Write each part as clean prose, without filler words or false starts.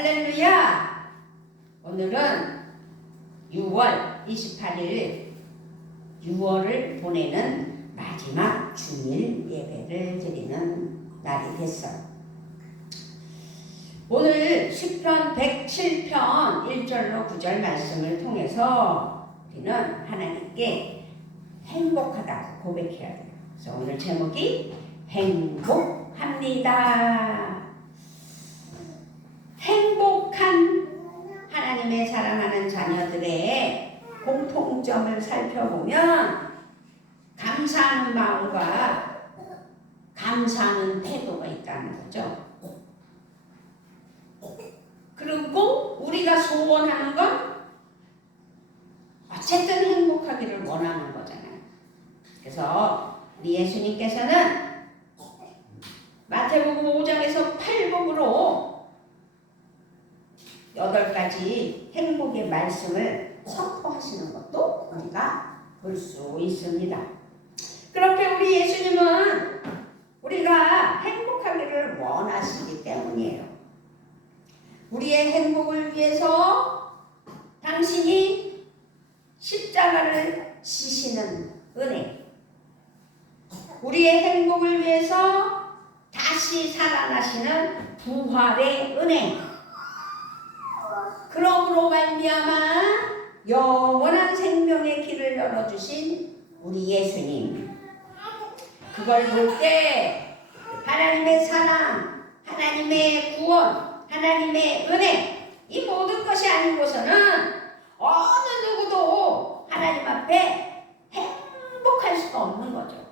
할렐루야! 오늘은 6월 28일 6월을 보내는 마지막 주일 예배를 드리는 날이 됐어요. 오늘 시편 107편 1절로 9절 말씀을 통해서 우리는 하나님께 행복하다고 고백해야 돼요. 그래서 오늘 제목이 행복합니다. 행복한 하나님의 사랑하는 자녀들의 공통점을 살펴보면 감사하는 마음과 감사하는 태도가 있다는 거죠. 그리고 우리가 소원하는 건 어쨌든 행복하기를 원하는 거잖아요. 그래서 우리 예수님께서는 마태복음 5장에서 8복으로 8가지 행복의 말씀을 선포하시는 것도 우리가 볼 수 있습니다. 그렇게 우리 예수님은 우리가 행복하기를 원하시기 때문이에요. 우리의 행복을 위해서 당신이 십자가를 지시는 은혜, 우리의 행복을 위해서 다시 살아나시는 부활의 은혜, 그러므로 말미암아 영원한 생명의 길을 열어주신 우리 예수님, 그걸 볼 때 하나님의 사랑, 하나님의 구원, 하나님의 은혜, 이 모든 것이 아니고서는 어느 누구도 하나님 앞에 행복할 수가 없는 거죠.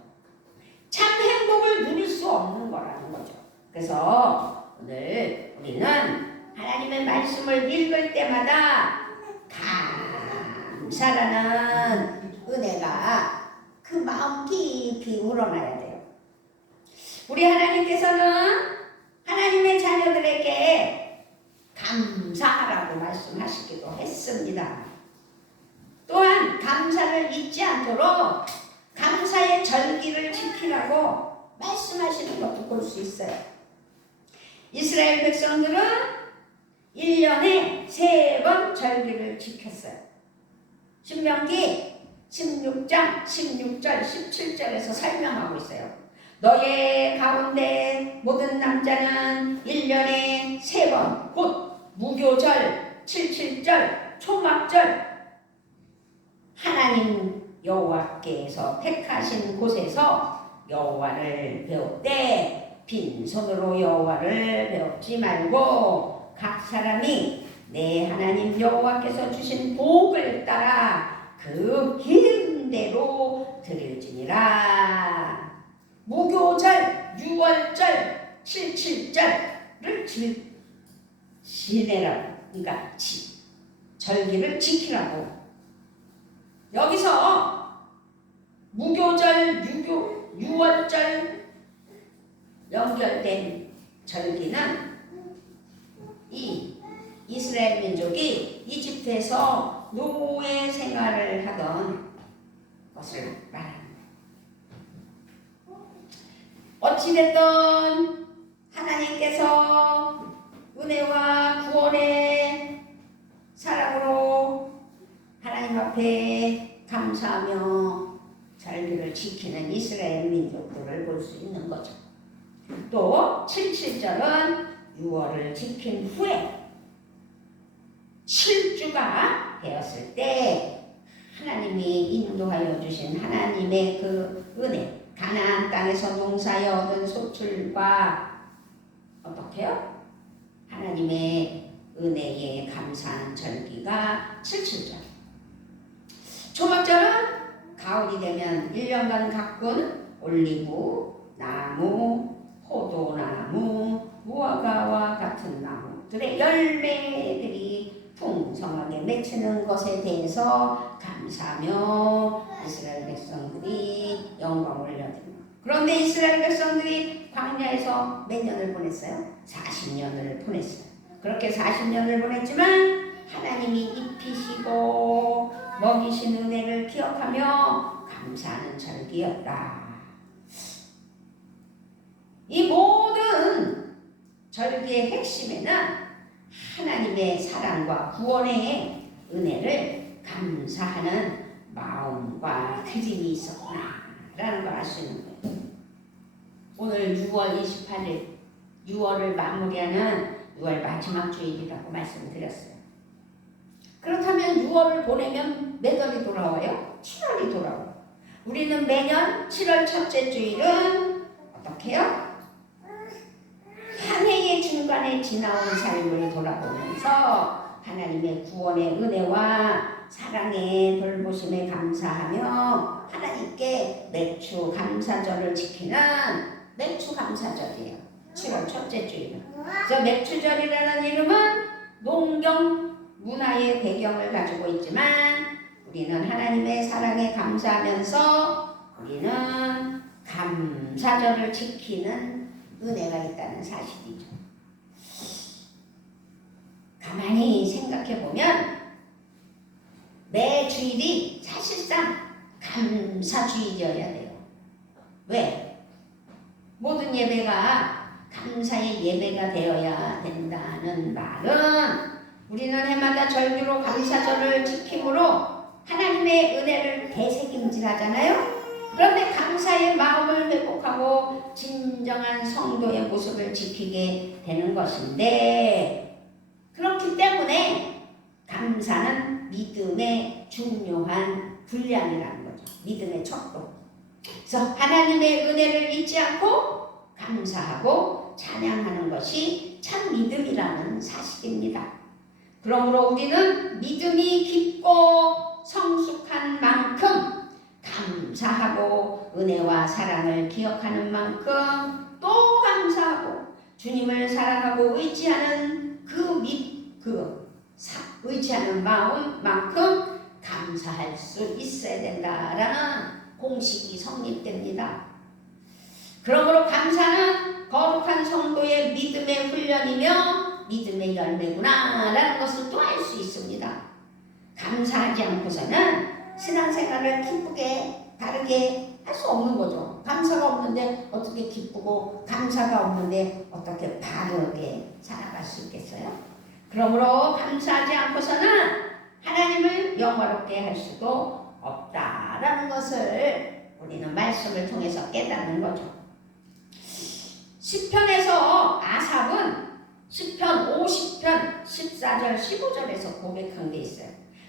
참 행복을 누릴 수 없는 거라는 거죠. 그래서 오늘 우리는 하나님의 말씀을 읽을 때마다 감사라는 은혜가 그 마음 깊이 우러나야 돼요. 우리 하나님께서는 하나님의 자녀들에게 감사하라고 말씀하시기도 했습니다. 또한 감사를 잊지 않도록 감사의 절기를 지키라고 말씀하시는 것도 볼 수 있어요. 이스라엘 백성들은 1년에 3번 절기를 지켰어요. 신명기 16장 16절 17절에서 설명하고 있어요. 너의 가운데 모든 남자는 1년에 3번 곧 무교절, 77절, 초막절, 하나님 여호와께서 택하신 곳에서 여호와를 배웁되 빈손으로 여호와를 배웁지 말고 각 사람이 내 하나님 여호와께서 주신 복을 따라 그 기름대로 드릴지니라. 무교절, 6월절, 77절을 지내라고, 그러니까 절기를 지키라고. 여기서 무교절, 6월절 연결된 절기는 이 이스라엘 민족이 이집트에서 노예 생활을 하던 것을 말합니다. 어찌됐든 하나님께서 은혜와 구원의 사랑으로 하나님 앞에 감사하며 절기를 지키는 이스라엘 민족들을 볼 수 있는 거죠. 또 77절은 6월을 지킨 후에 7주가 되었을 때 하나님이 인도하여 주신 하나님의 그 은혜, 가나안 땅에서 농사에 얻은 소출과 어떻게요? 하나님의 은혜에 감사한 절기가 77절. 초막절은 가을이 되면 1년간 가꾼 올리브, 나무, 포도나무, 무화과와 같은 나무들의 열매들이 풍성하게 맺히는 것에 대해서 감사하며 이스라엘 백성들이 영광을 올려드립니다. 그런데 이스라엘 백성들이 광야에서 몇 년을 보냈어요? 40년을 보냈어요. 그렇게 40년을 보냈지만 하나님이 입히시고 먹이신 은혜를 기억하며 감사하는 절기였다. 이 모든 절기의 핵심에는 하나님의 사랑과 구원의 은혜를 감사하는 마음과 드림이 있었구나 라는 걸 알 수 있는 거예요. 오늘 6월 28일 6월을 마무리하는 6월 마지막 주일이라고 말씀드렸어요. 그렇다면 6월을 보내면 몇 월이 돌아와요? 7월이 돌아와요. 우리는 매년 7월 첫째 주일은 어떻게 해요? 한 해의 중간에 지나온 삶을 돌아보면서 하나님의 구원의 은혜와 사랑의 돌보심에 감사하며 하나님께 매주 감사절을 지키는 매주 감사절이에요. 7월 첫째 주일은. 그래서 매주절이라는 이름은 농경 문화의 배경을 가지고 있지만 우리는 하나님의 사랑에 감사하면서 우리는 감사절을 지키는 은혜가 있다는 사실이죠. 가만히 생각해보면 매 주일이 사실상 감사주일이어야 돼요. 왜? 모든 예배가 감사의 예배가 되어야 된다는 말은 우리는 해마다 절기로 감사절을 지킴으로 하나님의 은혜를 되새김질하잖아요. 그런데 감사의 마음을 회복하고 진정한 성도의 모습을 지키게 되는 것인데, 그렇기 때문에 감사는 믿음의 중요한 분량이라는 거죠. 믿음의 척도. 그래서 하나님의 은혜를 잊지 않고 감사하고 찬양하는 것이 참 믿음이라는 사실입니다. 그러므로 우리는 믿음이 깊고 성숙한 만큼 감사하고 은혜와 사랑을 기억하는 만큼 또 감사하고 주님을 사랑하고 의지하는 의지하는 마음만큼 감사할 수 있어야 된다라는 공식이 성립됩니다. 그러므로 감사는 거룩한 성도의 믿음의 훈련이며 믿음의 열매구나 라는 것을 또 알 수 있습니다. 감사하지 않고서는 신앙생활을 기쁘게 바르게 할 수 없는 거죠. 감사가 없는데 어떻게 기쁘고 감사가 없는데 어떻게 바르게 살아갈 수 있겠어요? 그러므로 감사하지 않고서는 하나님을 영화롭게 할 수도 없다라는 것을 우리는 말씀을 통해서 깨닫는 거죠. 시편에서 아삽은 시편 50편 14절 15절에서 고백한 게 있어요.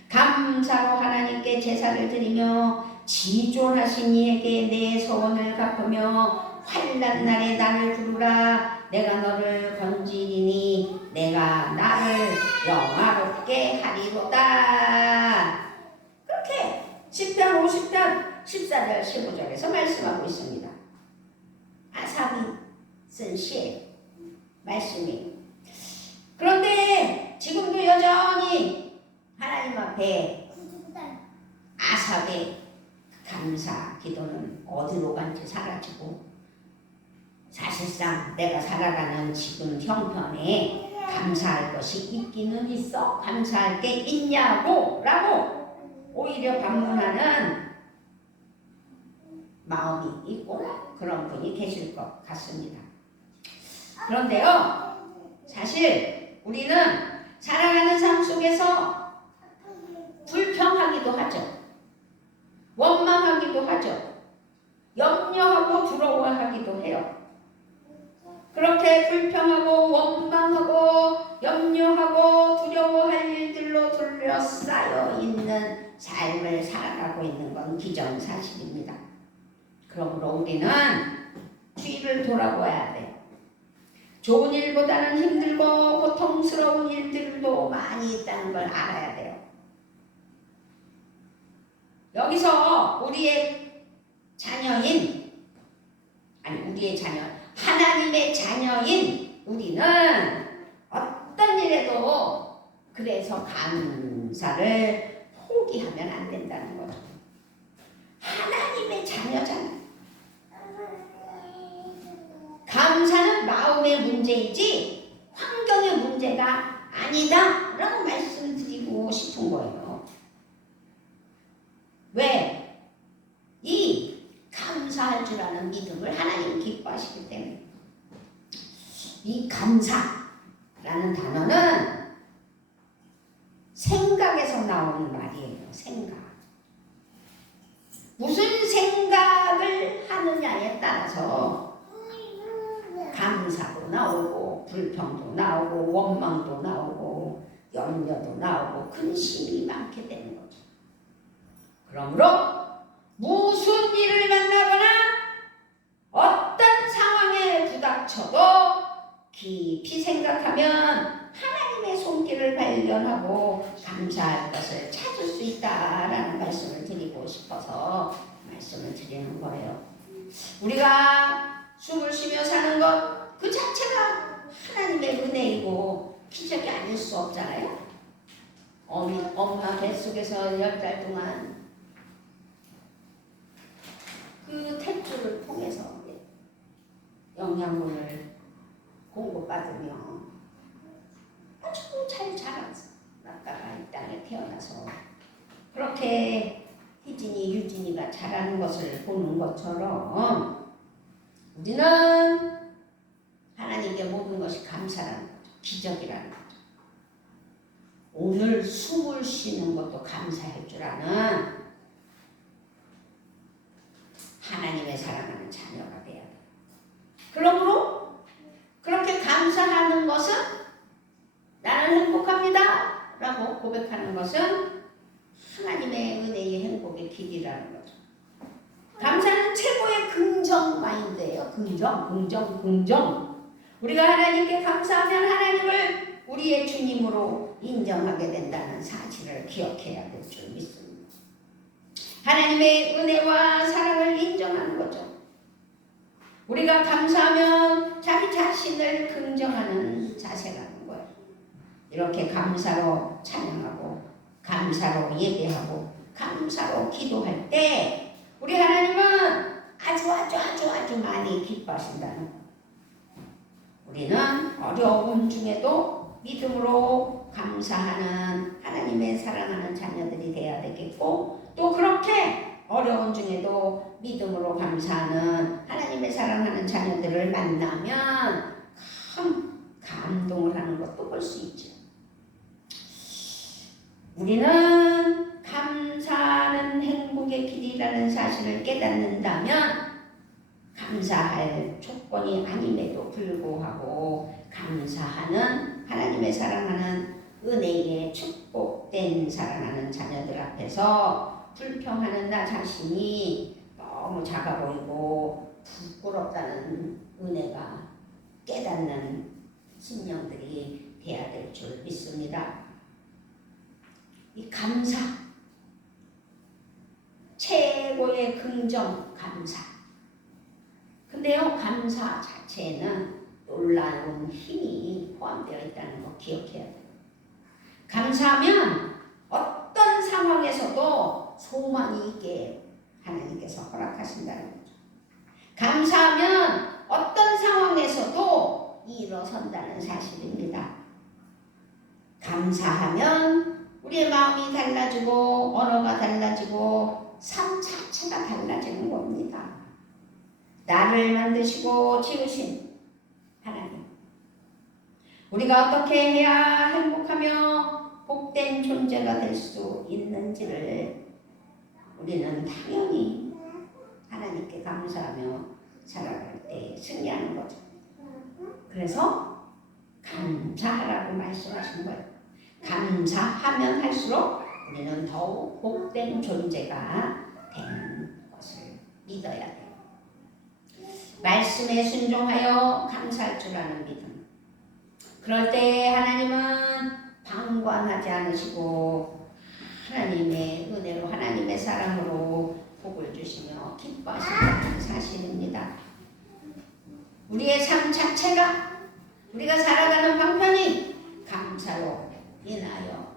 감사로 하나님께 제사를 드리며 지존하신 이에게 내 소원을 갚으며 환난 날에 나를 부르라. 내가 너를 건지리니 내가 나를 영화롭게 하리로다. 그렇게 시편 50편 14절 15절에서 말씀하고 있습니다. 아삽이 쓴 시 말씀이. 그런데 지금도 여전히 하나님 앞에 아삽의 감사 기도는 어디로 간지 사라지고, 사실상 내가 살아가는 지금 형편에 감사할 것이 있기는 있어? 감사할 게 있냐고? 라고 오히려 반문하는 마음이 있고 그런 분이 계실 것 같습니다. 그런데요, 사실 우리는 살아가는 삶 속에서 불평하기도 하죠. 원망하기도 하죠. 염려하고 두려워하기도 해요. 그렇게 불평하고 원망하고 염려하고 두려워할 일들로 둘러싸여 있는 삶을 살아가고 있는 건 기정사실입니다. 그러므로 우리는 뒤를 돌아봐야 돼요. 좋은 일보다는 힘들고 고통스러운 일들도 많이 있다는 걸 알아야 돼요. 여기서 우리의 자녀인, 하나님의 자녀인 우리는 어떤 일에도 그래서 감사를 포기하면 안 된다는 거죠. 하나님의 자녀잖아요. 감사는 마음의 문제이지 환경의 문제가 아니다 라고 말씀드리고 싶은 거예요. 왜? 이 감사할 줄 아는 믿음을 하나님 기뻐하시기 때문에. 이 감사라는 단어는 나오는 말이에요. 생각. 무슨 생각을 하느냐에 따라서 감사도 나오고 불평도 나오고 원망도 나오고 염려도 나오고 근심이 많게 되는 거죠. 그러므로 무슨 일을 만나거나 어떤 상황에 부닥쳐도 깊이 생각하면 하나님의 손길을 발견하고 감사할 것을 찾을 수 있다라는 말씀을 드리고 싶어서 말씀을 드리는 거예요. 우리가 숨을 쉬며 사는 것 그 자체가 하나님의 은혜이고 기적이 아닐 수 없잖아요. 엄마 뱃속에서 10달 동안 그 탯줄을 통해서 영양분을 공급받으며 아주 잘 자랐다가 이 땅에 태어나서 그렇게 희진이 유진이가 자라는 것을 보는 것처럼 우리는 하나님께 모든 것이 감사라는 거죠. 기적이라는 거죠. 오늘 숨을 쉬는 것도 감사할 줄 아는 하나님의 사랑하는 자녀가 돼야 돼요. 그러므로 그렇게 감사하는 것은 나는 행복합니다 라고 고백하는 것은 하나님의 은혜의 행복의 길이라는 거죠. 감사는 최고의 긍정 마인드예요. 긍정. 우리가 하나님께 감사하면 하나님을 우리의 주님으로 인정하게 된다는 사실을 기억해야 될 줄 믿습니다. 하나님의 은혜와 사랑을 인정하는 거죠. 우리가 감사하면 자기 자신을 긍정하는 자세가 있는 거예요. 이렇게 감사로 찬양하고 감사로 예배하고 감사로 기도할 때 우리 하나님은 아주 많이 기뻐하신다는 거예요. 우리는 어려움 중에도 믿음으로 감사하는 하나님의 사랑하는 자녀들이 되어야 되겠고 또 그렇게 어려운 중에도 믿음으로 감사하는 하나님의 사랑하는 자녀들을 만나면 참 감동을 하는 것도 볼 수 있죠. 우리는 감사하는 행복의 길이라는 사실을 깨닫는다면 감사할 조건이 아님에도 불구하고 감사하는 하나님의 사랑하는 은혜에 축복된 사랑하는 자녀들 앞에서 불평하는 나 자신이 너무 작아 보이고 부끄럽다는 은혜가 깨닫는 심령들이 되어야 될 줄 믿습니다. 이 감사, 최고의 긍정 감사. 근데요, 감사 자체에는 놀라운 힘이 포함되어 있다는 거 기억해야 돼요. 감사하면 어떤 상황에서도 소망이 있게 하나님께서 허락하신다는 거죠. 감사하면 어떤 상황에서도 일어선다는 사실입니다. 감사하면 우리의 마음이 달라지고 언어가 달라지고 삶 자체가 달라지는 겁니다. 나를 만드시고 지으신 하나님, 우리가 어떻게 해야 행복하며 복된 존재가 될 수 있는지를 우리는 당연히 하나님께 감사하며 살아갈 때 승리하는 거죠. 그래서 감사하라고 말씀하신 거예요. 감사하면 할수록 우리는 더욱 복된 존재가 되는 것을 믿어야 돼요. 말씀에 순종하여 감사할 줄 아는 믿음. 그럴 때 하나님은 방관하지 않으시고 하나님의 은혜로 하나님의 사랑으로 복을 주시며 기뻐하신다는 사실입니다. 우리의 삶 자체가 우리가 살아가는 방편이 감사로 인하여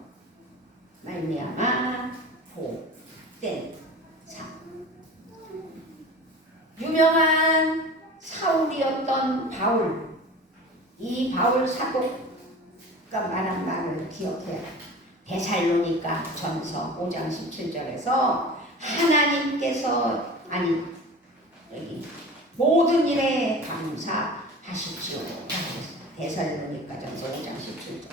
말미암아 복된 삶. 유명한 사울이었던 바울, 이 바울 사도가 말한 말을 기억해야 해요. 데살로니가 전서 5장 17절에서 하나님께서 여기 모든 일에 감사하십시오. 데살로니가 전서 5장 17절.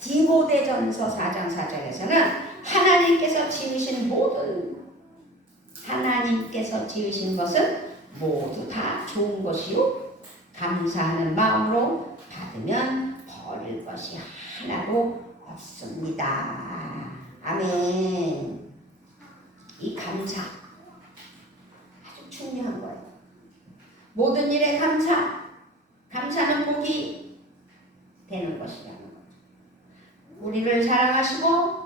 디모데전서 4장 4절에서는 하나님께서 지으신 하나님께서 지으신 것은 모두 다 좋은 것이요 감사하는 마음으로 받으면 버릴 것이 하나도 없습니다. 아멘. 이 감사 아주 중요한 거예요. 모든 일에 감사는 복이 되는 것이라는 거죠. 우리를 사랑하시고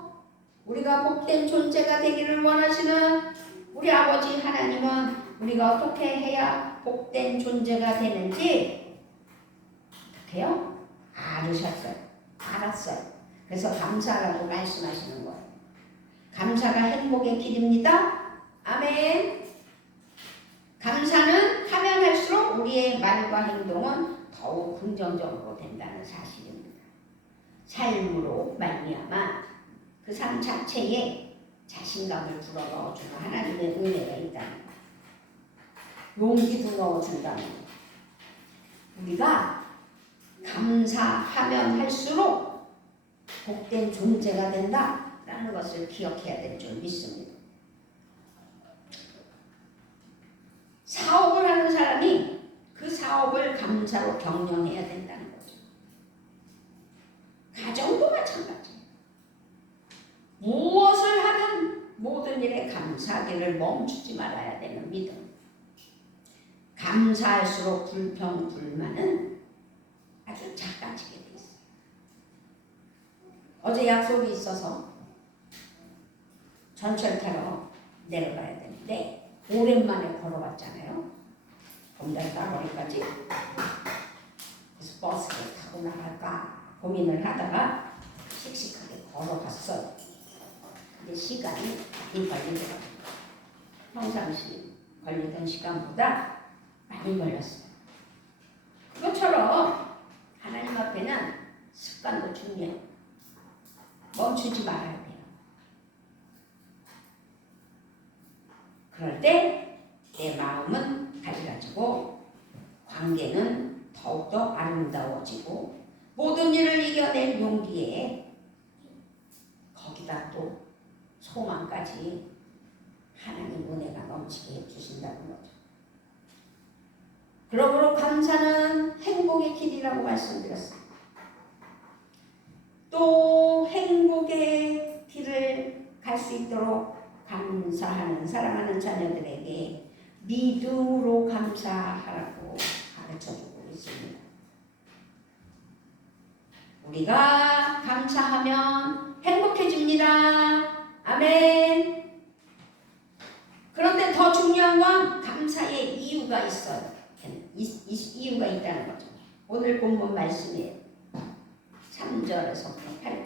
우리가 복된 존재가 되기를 원하시는 우리 아버지 하나님은 우리가 어떻게 해야 복된 존재가 되는지 어떻게 해요? 알았어요. 그래서 감사라고 말씀하시는 거예요. 감사가 행복의 길입니다. 아멘. 감사는 하면 할수록 우리의 말과 행동은 더욱 긍정적으로 된다는 사실입니다. 삶으로 말미암아 그 삶 자체에 자신감을 불어넣어주는 하나님의 은혜가 있다는 것. 용기도 넣어준다는 것. 우리가 감사하면 할수록 복된 존재가 된다라는 것을 기억해야 될 줄 믿습니다. 사업을 하는 사람이 그 사업을 감사로 경영해야 된다는 거죠. 가정도 마찬가지예요. 무엇을 하든 모든 일에 감사하기를 멈추지 말아야 되는 믿음. 감사할수록 불평, 불만은 아주 작아지게 돼 있어요. 어제 약속이 있어서 전철 타러 내려가야 되는데 오랜만에 걸어갔잖아요. 봄달까머리까지. 그래서 버스를 타고 나갈까 고민을 하다가 씩씩하게 걸어갔어요. 근데 시간이 많이 걸리더라고요. 평상시 걸리던 시간보다 많이 걸렸어요. 그것처럼 하나님 앞에는 습관도 중요해요. 멈추지 말아야 돼요. 그럴 때 내 마음은 밝아지고 관계는 더욱더 아름다워지고 모든 일을 이겨낼 용기에 거기다 또 소망까지 하나님 은혜가 넘치게 해주신다는 거죠. 그러므로 감사는 행복의 길이라고 말씀드렸습니다. 또 행복의 길을 갈 수 있도록 감사하는 사랑하는 자녀들에게 믿음으로 감사하라고 가르쳐주고 있습니다. 우리가 감사하면 행복해집니다. 아멘. 그런데 더 중요한 건 감사의 이유가 있어요. 이유가 있다는 거죠. 오늘 본문 말씀이에요. 3절에서 8절.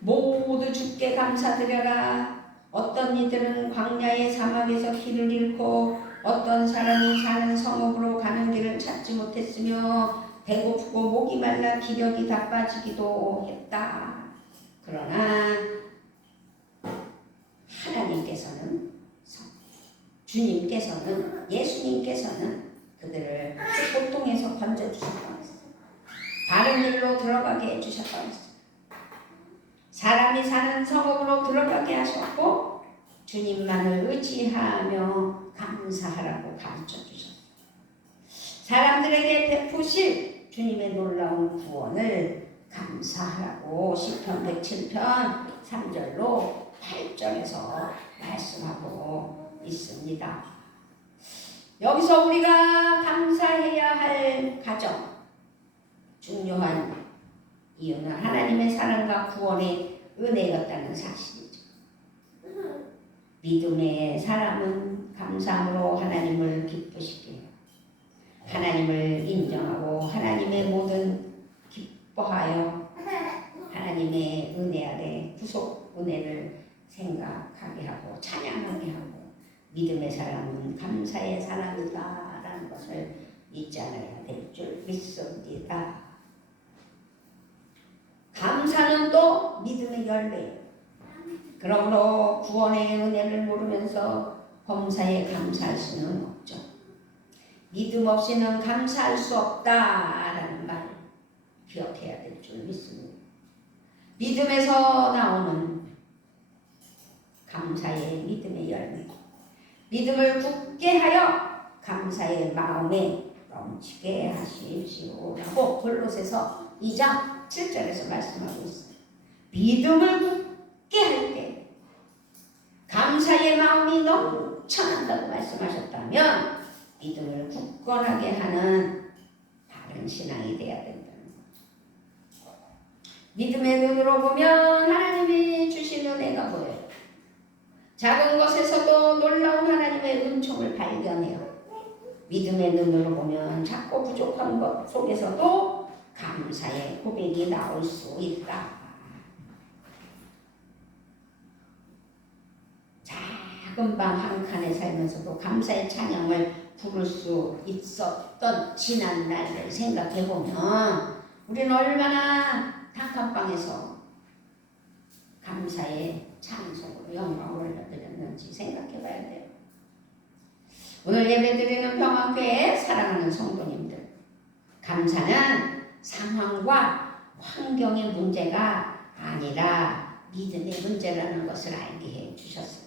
모두 주께 감사드려라. 어떤 이들은 광야의 사막에서 길을 잃고 어떤 사람이 사는 성읍으로 가는 길을 찾지 못했으며 배고프고 목이 말라 기력이 다 빠지기도 했다. 그러나 하나님께서는, 주님께서는, 예수님께서는 그들을 고통에서 건져주셨다고 했어요. 바른 길로 들어가게 해주셨다고 했어요. 사람이 사는 성읍으로 들어가게 하셨고 주님만을 의지하며 감사하라고 가르쳐 주셨어요. 사람들에게 베푸실 주님의 놀라운 구원을 감사하라고 시편 107편 3절로 8절에서 말씀하고 있습니다. 여기서 우리가 감사해야 할 가정, 중요한 이유는 하나님의 사랑과 구원의 은혜였다는 사실이죠. 믿음의 사람은 감사함으로 하나님을 기쁘시게 해요. 하나님을 인정하고 하나님의 모든 기뻐하여 하나님의 은혜 아래 구속 은혜를 생각하게 하고 찬양하게 하고 믿음의 사람은 감사의 사람이다라는 것을 잊지 않아야 될 줄 믿습니다. 감사는 또 믿음의 열매예요. 그러므로 구원의 은혜를 모르면서 범사에 감사할 수는 없죠. 믿음 없이는 감사할 수 없다라는 말 기억해야 될 줄 믿습니다. 믿음에서 나오는 감사의 믿음의 열매. 믿음을 굳게 하여 감사의 마음에 넘치게 하십시오. 라고 골로새서 2장 7절에서 말씀하고 있어요. 믿음을 굳게 할 때 감사의 마음이 넘쳐난다고 말씀하셨다면 믿음을 굳건하게 하는 바른 신앙이 되어야 된다는 거죠. 믿음의 눈으로 보면 하나님이 주신 은혜가 보여요. 작은 것에서도 놀라운 하나님의 은총을 발견해요. 믿음의 눈으로 보면 작고 부족한 것 속에서도 감사의 고백이 나올 수 있다. 작은 방 한 칸에 살면서도 감사의 찬양을 부를 수 있었던 지난 날을 생각해 보면 우리는 얼마나 단칸방에서 감사의 찬송으로 영광을 올려드렸는지 생각해 봐야 돼요. 오늘 예배드리는 평안교회 사랑하는 성도님들, 감사는 상황과 환경의 문제가 아니라 믿음의 문제라는 것을 알게 해 주셨어요.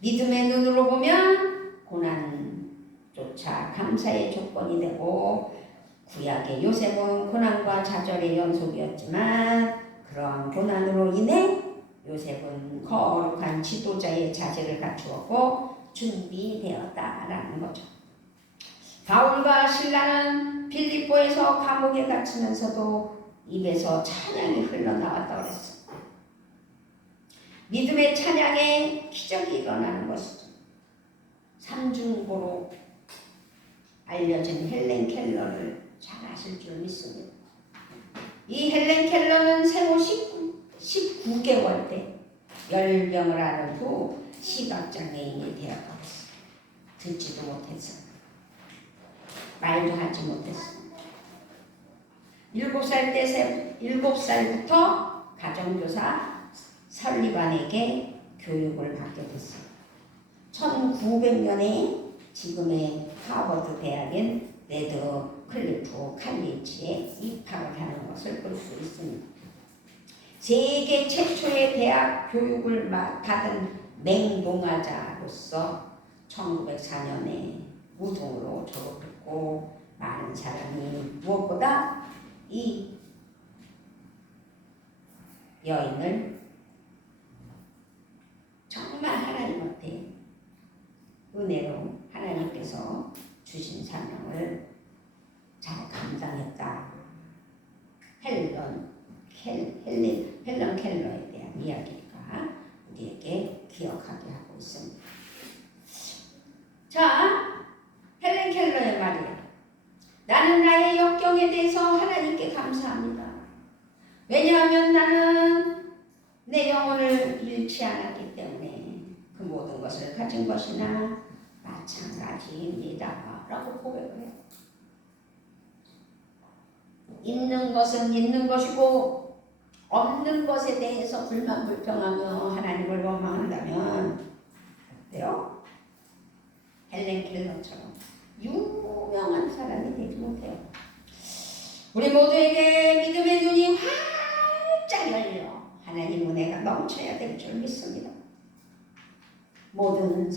믿음의 눈으로 보면 고난조차 감사의 조건이 되고, 구약의 요셉은 고난과 좌절의 연속이었지만 그러한 고난으로 인해 요셉은 거룩한 지도자의 자질을 갖추었고 준비되었다라는 거죠. 바울과 실라는 빌립보에서 감옥에 갇히면서도 입에서 찬양이 흘러나왔다고 그랬어요. 믿음의 찬양에 기적이 일어나는 것이죠. 삼중고로 알려진 헬렌 켈러를 잘 아실 줄 믿습니다. 이 헬렌 켈러는 생후 19개월 때 열병을 앓은 후 시각장애인이 되어버렸어요. 듣지도 못했어요. 말도 하지 못했어요. 7살부터 가정교사 설리반에게 교육을 받게 됐어요. 1900년에 지금의 하버드 대학인 레드클리프 칼리지에 입학을 하는 것을 볼 수 있습니다. 세계 최초의 대학 교육을 받은 맹동아자로서 1904년에 우등으로 졸업했고, 많은 사람이 무엇보다 이 여인을 정말 하나님 앞에 은혜로 하나님께서 주신 사명을 잘 감당했다. 헬런 켈러에 대한 이야기가 우리에게 기억하게 하고 있습니다. 자, 헬렌 켈러의 말이에요. 나는 나의 역경에 대해서 하나님께 감사합니다. 왜냐하면 나는 내 영혼을 잃지 않았기 때문에 그 모든 것을 가진 것이나 마찬가지입니다. 라고 고백을 해요. 있는 것은 있는 것이고 없는 것에 대해서 불만불평하며 하나님을 원망한다면 어때요? 헬렌 켈러처럼 유명한 사람이 되지 못해요. 우리 모두에게 믿음의 눈이 활짝 열려 하나님 은혜가 넘쳐야 될 줄 믿습니다. 모든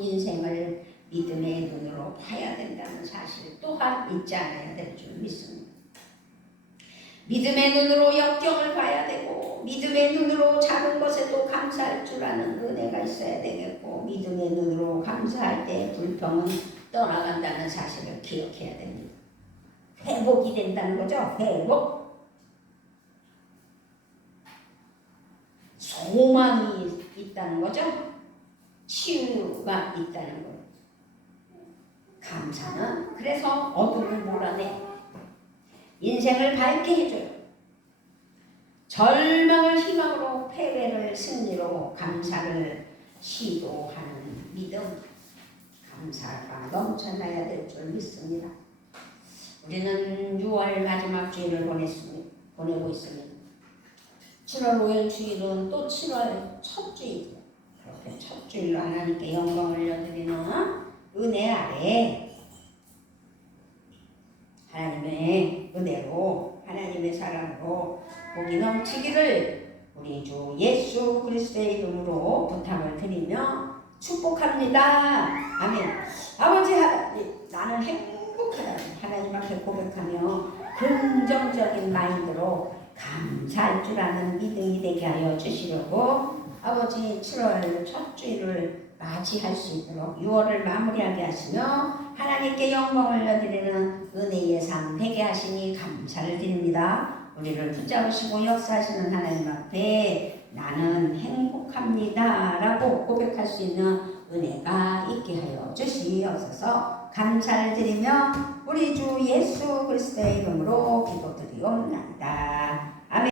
인생을 믿음의 눈으로 봐야 된다는 사실 또한 잊지 않아야 될 줄 믿습니다. 믿음의 눈으로 역경을 봐야 되고, 믿음의 눈으로 작은 것에도 감사할 줄 아는 은혜가 있어야 되겠고, 믿음의 눈으로 감사할 때 불평은 떠나간다는 사실을 기억해야 됩니다. 회복이 된다는 거죠. 회복. 소망이 있다는 거죠. 치유가 있다는 거예요. 감사는 그래서 어둠을 몰아내 인생을 밝게 해줘요. 절망을 희망으로, 패배를 승리로, 감사를 시도하는 믿음, 감사가 넘쳐나야 될 줄 믿습니다. 우리는 6월 마지막 주일을 보내고 있습니다. 7월 5일 주일은 또 7월 첫 주일이에요. 그렇게 첫 주일로 하나님께 영광을 올려드리는 은혜 아래 하나님의 은혜로, 하나님의 사랑으로 복이 넘치기를 우리 주 예수 그리스도의 이름으로 부탁을 드리며 축복합니다. 아멘. 아버지 하나님, 나는 행복하다. 하나님 앞에 고백하며 긍정적인 마인드로 감사할 줄 아는 믿음이 되게 하여 주시려고 아버지 7월 첫 주일을 맞이할 수 있도록 6월을 마무리하게 하시며 하나님께 영광을 올려드리는 은혜의 삶 되게 하시니 감사를 드립니다. 우리를 붙잡으시고 역사하시는 하나님 앞에 나는 행복합니다 라고 고백할 수 있는 은혜가 있게 하여 주시옵소서. 감사를 드리며 우리 주 예수 그리스도의 이름으로 기도드리옵나이다.